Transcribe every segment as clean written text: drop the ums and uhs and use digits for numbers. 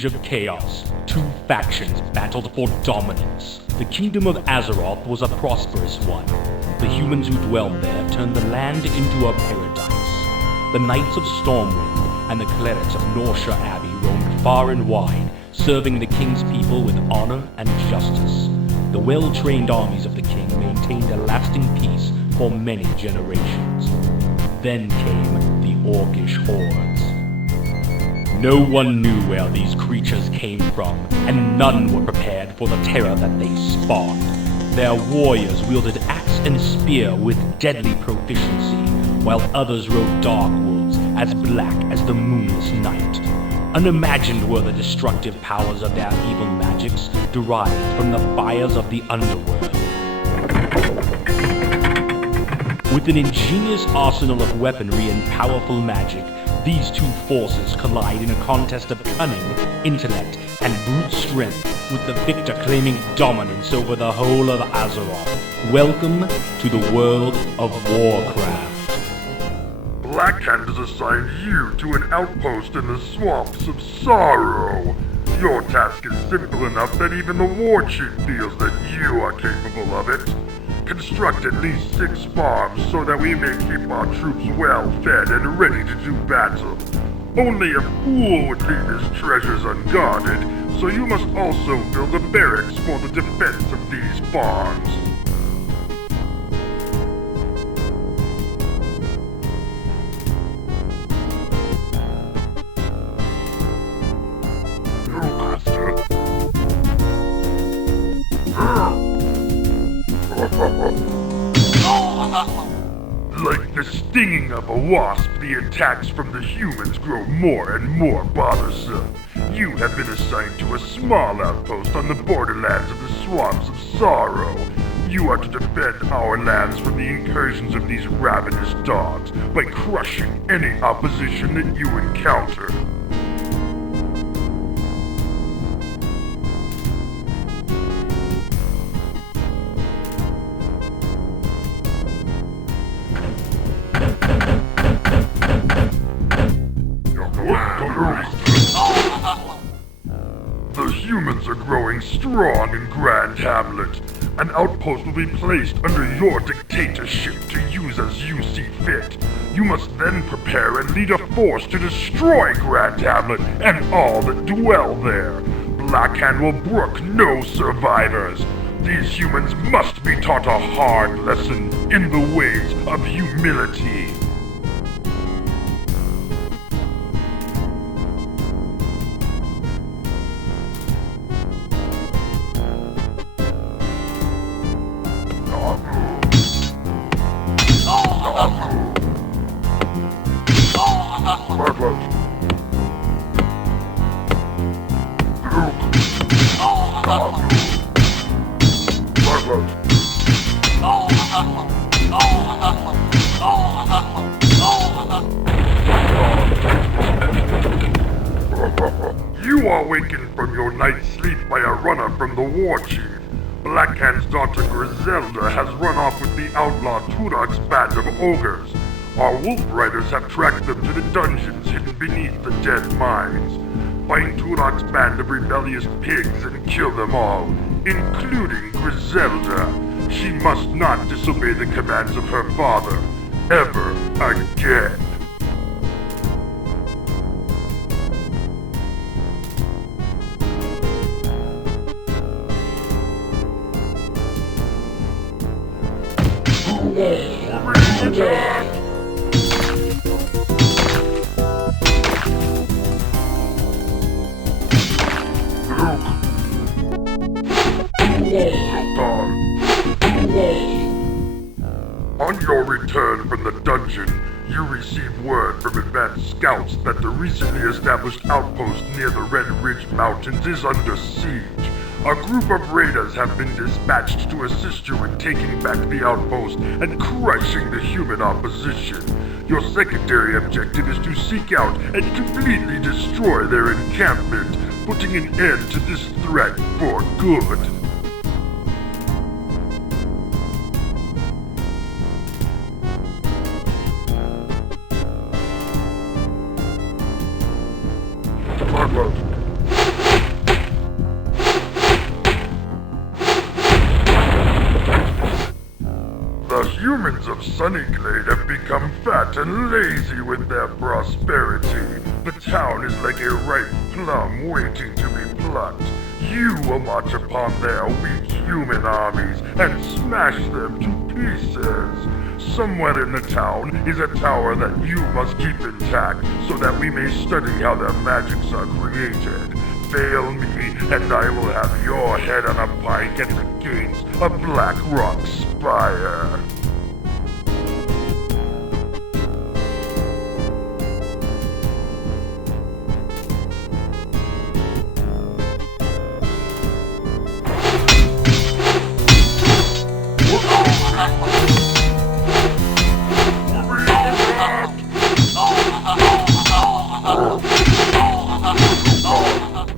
age of chaos, two factions battled for dominance. The kingdom of Azeroth was a prosperous one. The humans who dwelled there turned the land into a paradise. The Knights of Stormwind and the clerics of Norsha Abbey roamed far and wide, serving the king's people with honor and justice. The well-trained armies of the king maintained a lasting peace for many generations. Then came the Orcish hordes. No one knew where these creatures came from, and none were prepared for the terror that they spawned. Their warriors wielded axe and spear with deadly proficiency, while others rode dark wolves as black as the moonless night. Unimagined were the destructive powers of their evil magics, derived from the fires of the underworld. With an ingenious arsenal of weaponry and powerful magic, these two forces collide in a contest of cunning, intellect, and brute strength, with the victor claiming dominance over the whole of Azeroth. Welcome to the world of Warcraft. Blackhand has assigned you to an outpost in the swamps of sorrow. Your task is simple enough that even the war chief feels that you are capable of it. Construct at least 6 farms so that we may keep our troops well fed and ready to do battle. Only a fool would leave his treasures unguarded, so you must also build a barracks for the defense of these farms. Like the stinging of a wasp, the attacks from the humans grow more and more bothersome. You have been assigned to a small outpost on the borderlands of the Swamps of Sorrow. You are to defend our lands from the incursions of these ravenous dogs by crushing any opposition that you encounter. The humans are growing strong in Grand Hamlet. An outpost will be placed under your dictatorship to use as you see fit. You must then prepare and lead a force to destroy Grand Hamlet and all that dwell there. Blackhand will brook no survivors. These humans must be taught a hard lesson in the ways of humility. You are wakened from your night's sleep by a runner from the war chief. Blackhand's daughter Griselda has run off with the outlaw Turok's band of ogres. Our wolf riders have tracked them to the dungeons hidden beneath the dead mines. Find Turok's band of rebellious pigs and kill them all, including Griselda. She must not disobey the commands of her father, ever again. On your return from the dungeon, you receive word from advanced scouts that the recently established outpost near the Red Ridge Mountains is under siege. A group of raiders have been dispatched to assist you in taking back the outpost and crushing the human opposition. Your secondary objective is to seek out and completely destroy their encampment, putting an end to this threat for good. of Sunnyglade have become fat and lazy with their prosperity. The town is like a ripe plum waiting to be plucked. You will march upon their weak human armies and smash them to pieces. Somewhere in the town is a tower that you must keep intact so that we may study how their magics are created. Fail me, and I will have your head on a pike at the gates of Black Rock Spire.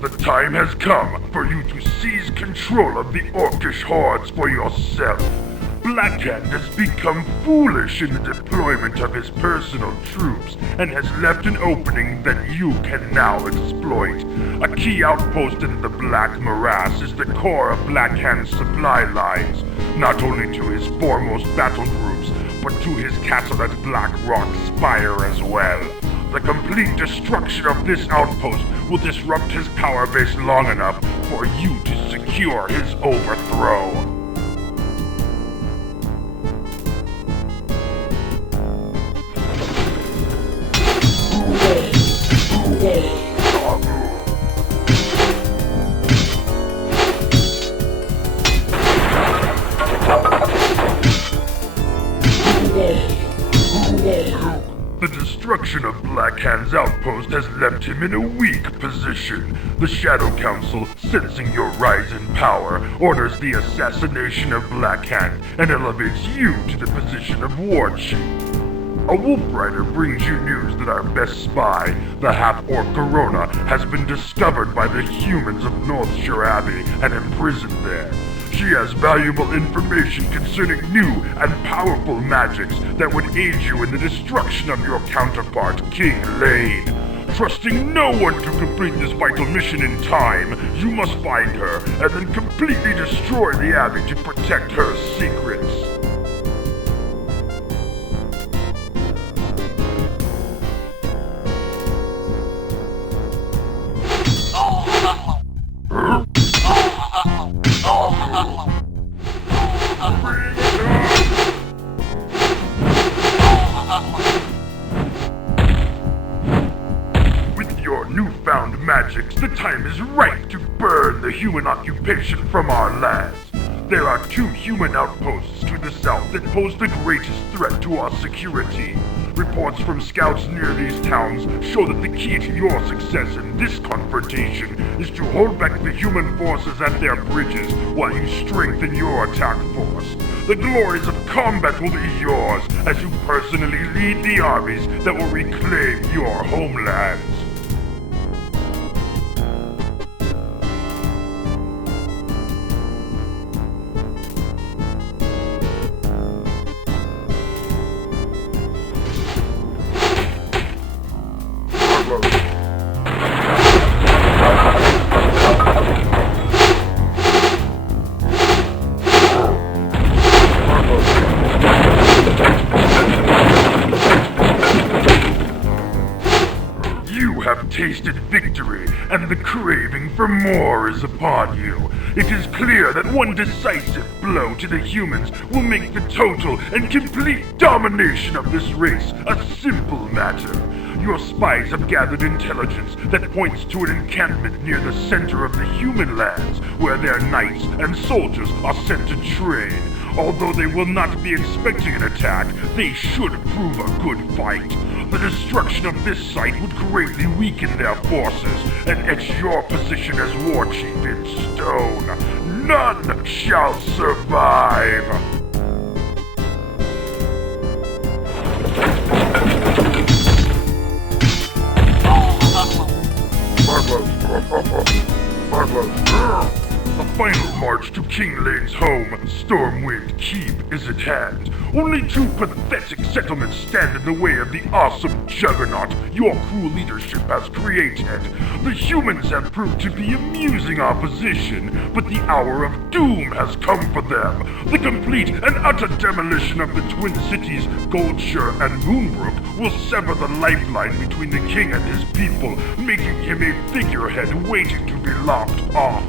The time has come for you to seize control of the orcish hordes for yourself. Blackhand has become foolish in the deployment of his personal troops and has left an opening that you can now exploit. A key outpost in the Black Morass is the core of Blackhand's supply lines, not only to his foremost battle groups, but to his castle at Black Rock Spire as well. The complete destruction of this outpost will disrupt his power base long enough for you to secure his overthrow. The destruction of Blackhand's outpost has left him in a weak position. The Shadow Council, sensing your rise in power, orders the assassination of Blackhand and elevates you to the position of war chief. A wolf rider brings you news that our best spy, the half-orc Corona, has been discovered by the humans of Northshire Abbey and imprisoned there. She has valuable information concerning new and powerful magics that would aid you in the destruction of your counterpart, King Lane. Trusting no one to complete this vital mission in time, you must find her and then completely destroy the Abbey to protect her secrets. With your newfound magics, the time is right to burn the human occupation from our lands. There are 2 human outposts to the south that pose the greatest threat to our security. Reports from scouts near these towns show that the key to your success in this confrontation is to hold back the human forces at their bridges while you strengthen your attack force. The glories of combat will be yours as you personally lead the armies that will reclaim your homelands. Tasted victory, and the craving for more is upon you. It is clear that one decisive blow to the humans will make the total and complete domination of this race a simple matter. Your spies have gathered intelligence that points to an encampment near the center of the human lands, where their knights and soldiers are sent to train. Although they will not be expecting an attack, they should prove a good fight. The destruction of this site would greatly weaken their forces and etch your position as war chief in stone. None shall survive! The final march to King Lane's home, Stormwind Keep, is at hand. Only two pathetic settlements stand in the way of the awesome juggernaut your cruel leadership has created. The humans have proved to be amusing opposition, but the hour of doom has come for them. The complete and utter demolition of the Twin Cities, Goldshire and Moonbrook will sever the lifeline between the king and his people, making him a figurehead waiting to be lopped off.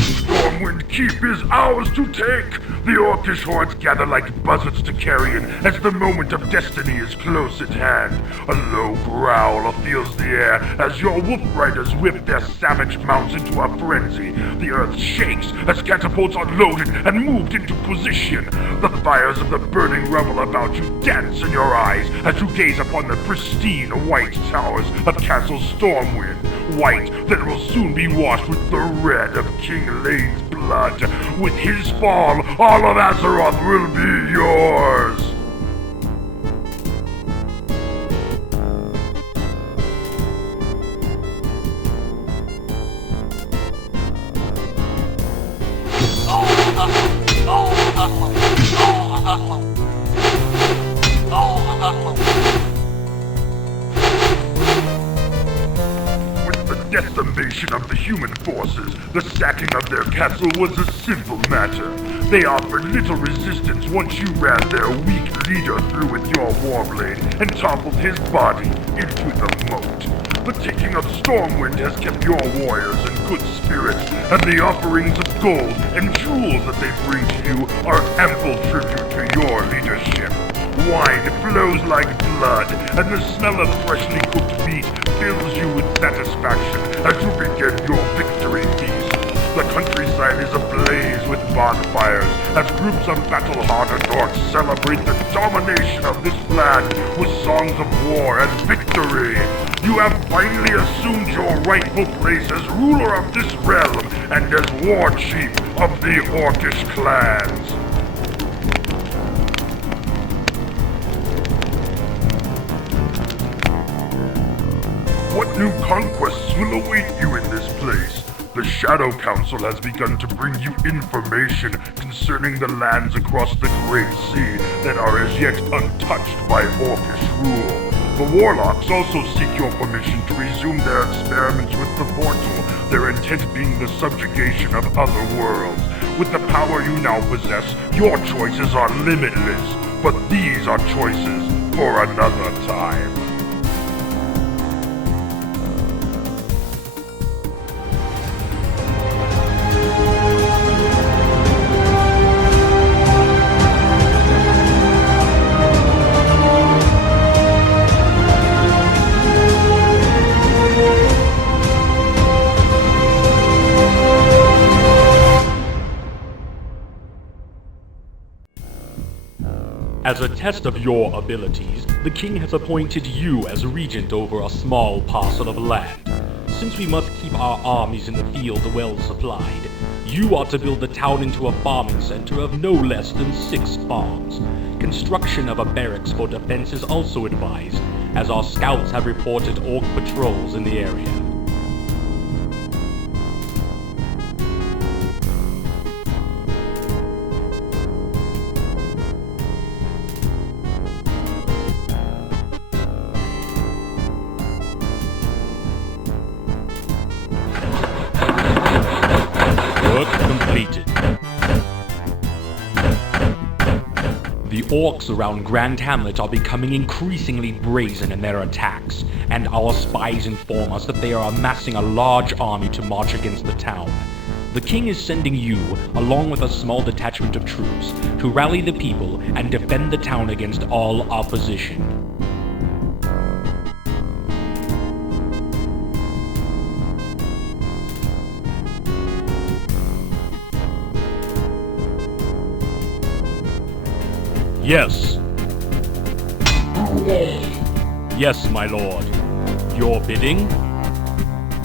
Stormwind Keep is ours to take! The orcish hordes gather like buzzards to carrion as the moment of destiny is close at hand. A low growl fills the air as your wolf riders whip their savage mounts into a frenzy. The earth shakes as catapults are loaded and moved into position. The fires of the burning rubble about you dance in your eyes as you gaze upon the pristine white towers of Castle Stormwind. White that will soon be washed with the red of King Lane's blood. With his fall, all of Azeroth will be yours! Decimation of the human forces, the sacking of their castle was a simple matter. They offered little resistance once you ran their weak leader through with your warblade and toppled his body into the moat. The taking of Stormwind has kept your warriors in good spirits, and the offerings of gold and jewels that they bring to you are ample tribute to your leadership. Wine flows like blood, and the smell of freshly cooked meat fills you with satisfaction as you begin your victory feast. The countryside is ablaze with bonfires as groups of battle-hardened orcs celebrate the domination of this land with songs of war and victory. You have finally assumed your rightful place as ruler of this realm and as war chief of the orcish clans. What new conquests will await you in this place? The Shadow Council has begun to bring you information concerning the lands across the Great Sea that are as yet untouched by Orcish rule. The Warlocks also seek your permission to resume their experiments with the portal, their intent being the subjugation of other worlds. With the power you now possess, your choices are limitless, but these are choices for another time. As a test of your abilities, the king has appointed you as regent over a small parcel of land. Since we must keep our armies in the field well supplied, you are to build the town into a farming center of no less than 6 farms. Construction of a barracks for defense is also advised, as our scouts have reported orc patrols in the area. The orcs around Grand Hamlet are becoming increasingly brazen in their attacks, and our spies inform us that they are amassing a large army to march against the town. The king is sending you, along with a small detachment of troops, to rally the people and defend the town against all opposition. Yes. Yes, my lord. Your bidding?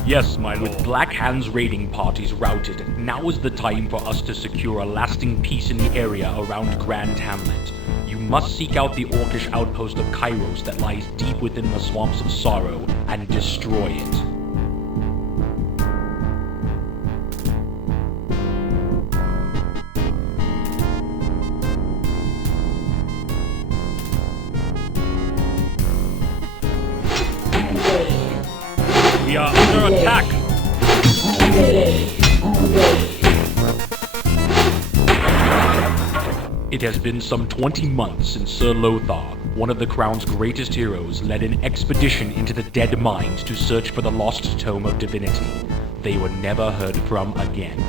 Yes, my lord. With Black Hand's raiding parties routed, now is the time for us to secure a lasting peace in the area around Grand Hamlet. You must seek out the orcish outpost of Kairos that lies deep within the Swamps of Sorrow and destroy it. We are under attack! It has been some 20 months since Sir Lothar, one of the Crown's greatest heroes, led an expedition into the Dead Mines to search for the lost Tome of Divinity. They were never heard from again.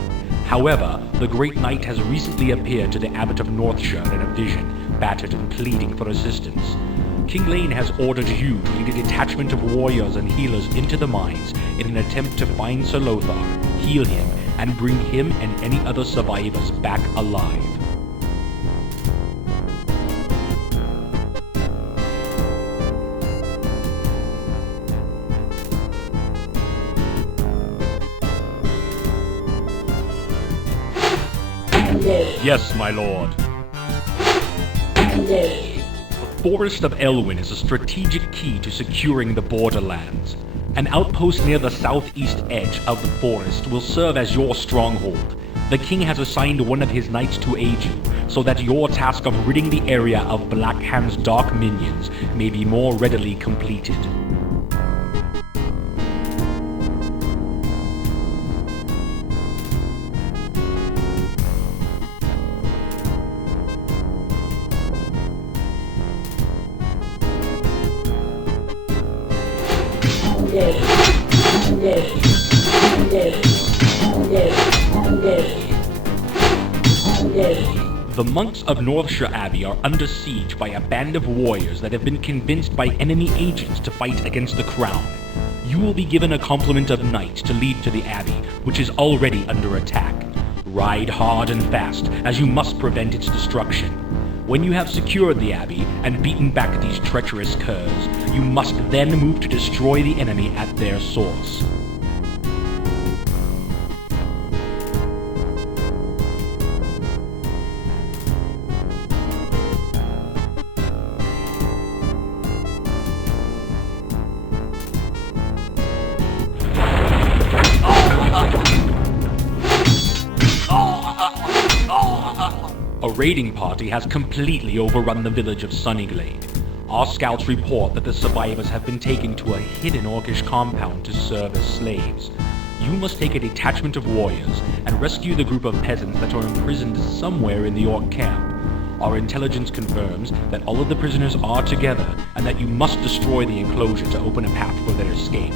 However, the Great Knight has recently appeared to the Abbot of Northshire in a vision, battered and pleading for assistance. King Lane has ordered you to lead a detachment of warriors and healers into the mines in an attempt to find Sir Lothar, heal him, and bring him and any other survivors back alive. Yes, my lord. The Forest of Elwyn is a strategic key to securing the borderlands. An outpost near the southeast edge of the forest will serve as your stronghold. The king has assigned one of his knights to aid you, so that your task of ridding the area of Black Hand's dark minions may be more readily completed. The monks of Northshire Abbey are under siege by a band of warriors that have been convinced by enemy agents to fight against the crown. You will be given a complement of knights to lead to the abbey, which is already under attack. Ride hard and fast, as you must prevent its destruction. When you have secured the abbey and beaten back these treacherous curs, you must then move to destroy the enemy at their source. A raiding party has completely overrun the village of Sunnyglade. Our scouts report that the survivors have been taken to a hidden orcish compound to serve as slaves. You must take a detachment of warriors and rescue the group of peasants that are imprisoned somewhere in the orc camp. Our intelligence confirms that all of the prisoners are together and that you must destroy the enclosure to open a path for their escape.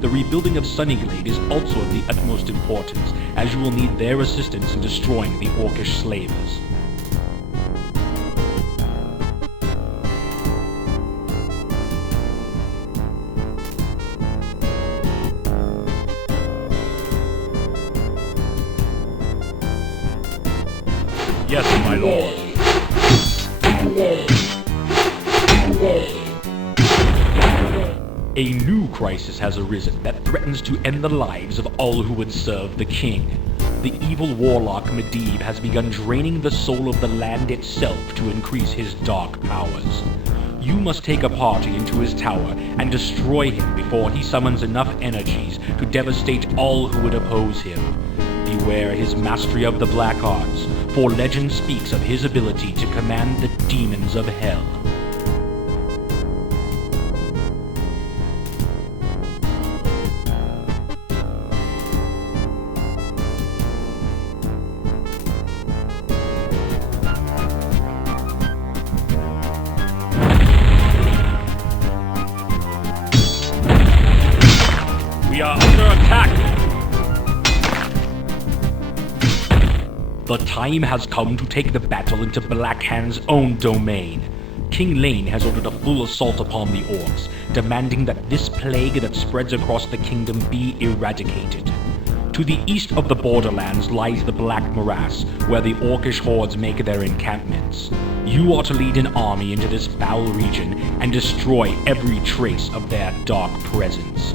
The rebuilding of Sunnyglade is also of the utmost importance, as you will need their assistance in destroying the orcish slavers. Yes, my lord. A new crisis has arisen that threatens to end the lives of all who would serve the king. The evil warlock Medivh has begun draining the soul of the land itself to increase his dark powers. You must take a party into his tower and destroy him before he summons enough energies to devastate all who would oppose him. Beware his mastery of the black arts, for legend speaks of his ability to command the demons of hell. We are under attack! The time has come to take the battle into Black Hand's own domain. King Lane has ordered a full assault upon the orcs, demanding that this plague that spreads across the kingdom be eradicated. To the east of the borderlands lies the Black Morass, where the orcish hordes make their encampments. You are to lead an army into this foul region and destroy every trace of their dark presence.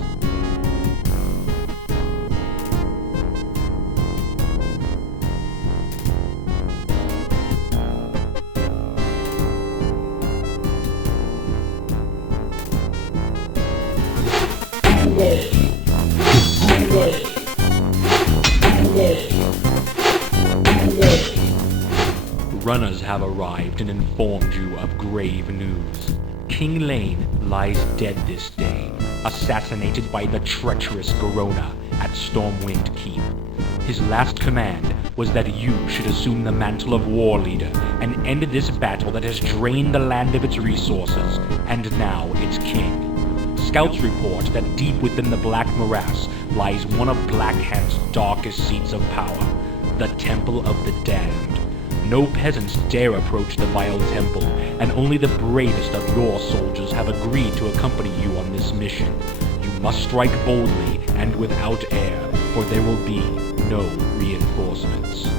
have arrived and informed you of grave news. King Lane lies dead this day, assassinated by the treacherous Garona at Stormwind Keep. His last command was that you should assume the mantle of war leader and end this battle that has drained the land of its resources, and now its king. Scouts report that deep within the Black Morass lies one of Blackhand's darkest seats of power, the Temple of the Damned. No peasants dare approach the vile temple, and only the bravest of your soldiers have agreed to accompany you on this mission. You must strike boldly and without air, for there will be no reinforcements.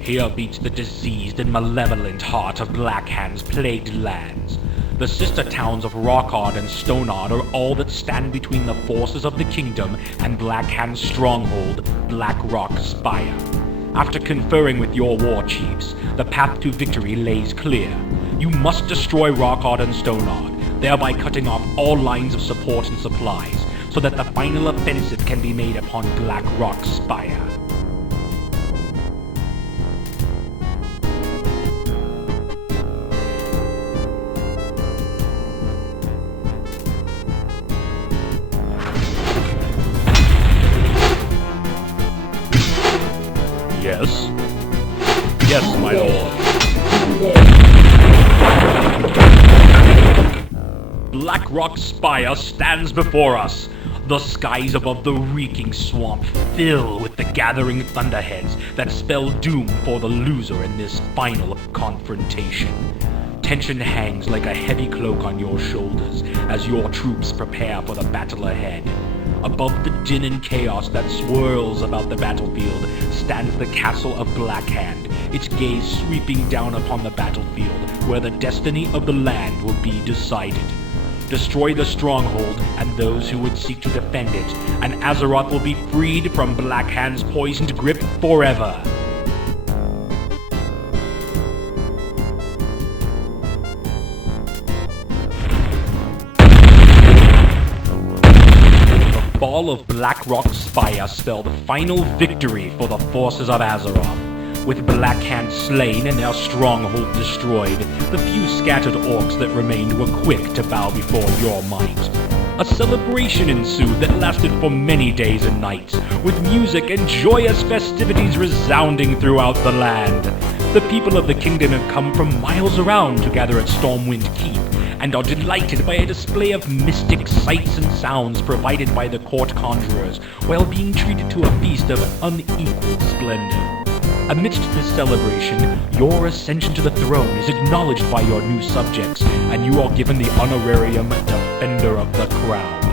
Here beats the diseased and malevolent heart of Blackhand's plagued lands. The sister towns of Rockard and Stonard are all that stand between the forces of the kingdom and Blackhand's stronghold, Blackrock Spire. After conferring with your war chiefs, the path to victory lays clear. You must destroy Rockard and Stonard, thereby cutting off all lines of support and supplies, so that the final offensive can be made upon Blackrock Spire. Yes? Yes, my lord. Blackrock Spire stands before us. The skies above the reeking swamp fill with the gathering thunderheads that spell doom for the loser in this final confrontation. Tension hangs like a heavy cloak on your shoulders as your troops prepare for the battle ahead. Above the din and chaos that swirls about the battlefield stands the castle of Blackhand, its gaze sweeping down upon the battlefield where the destiny of the land will be decided. Destroy the stronghold and those who would seek to defend it, and Azeroth will be freed from Blackhand's poisoned grip forever. The fall of Blackrock Spire spelled final victory for the forces of Azeroth. With Blackhand slain and their stronghold destroyed, the few scattered orcs that remained were quick to bow before your might. A celebration ensued that lasted for many days and nights, with music and joyous festivities resounding throughout the land. The people of the kingdom have come from miles around to gather at Stormwind Keep, and are delighted by a display of mystic sights and sounds provided by the court conjurers, while being treated to a feast of unequaled splendor. Amidst this celebration, your ascension to the throne is acknowledged by your new subjects, and you are given the honorarium Defender of the Crown.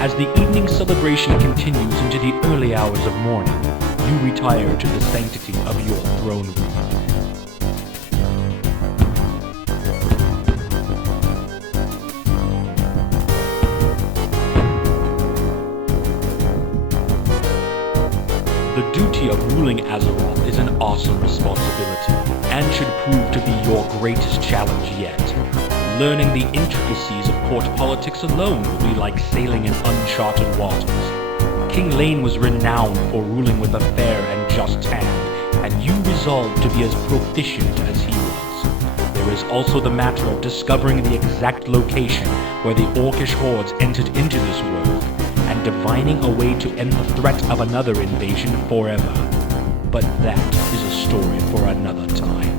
As the evening celebration continues into the early hours of morning, you retire to the sanctity of your throne room. The duty of ruling Azeroth is an awesome responsibility, and should prove to be your greatest challenge yet. Learning the intricacies of court politics alone will be like sailing in uncharted waters. King Lane was renowned for ruling with a fair and just hand, and you resolved to be as proficient as he was. There is also the matter of discovering the exact location where the Orcish hordes entered into this world, and divining a way to end the threat of another invasion forever. But that is a story for another time.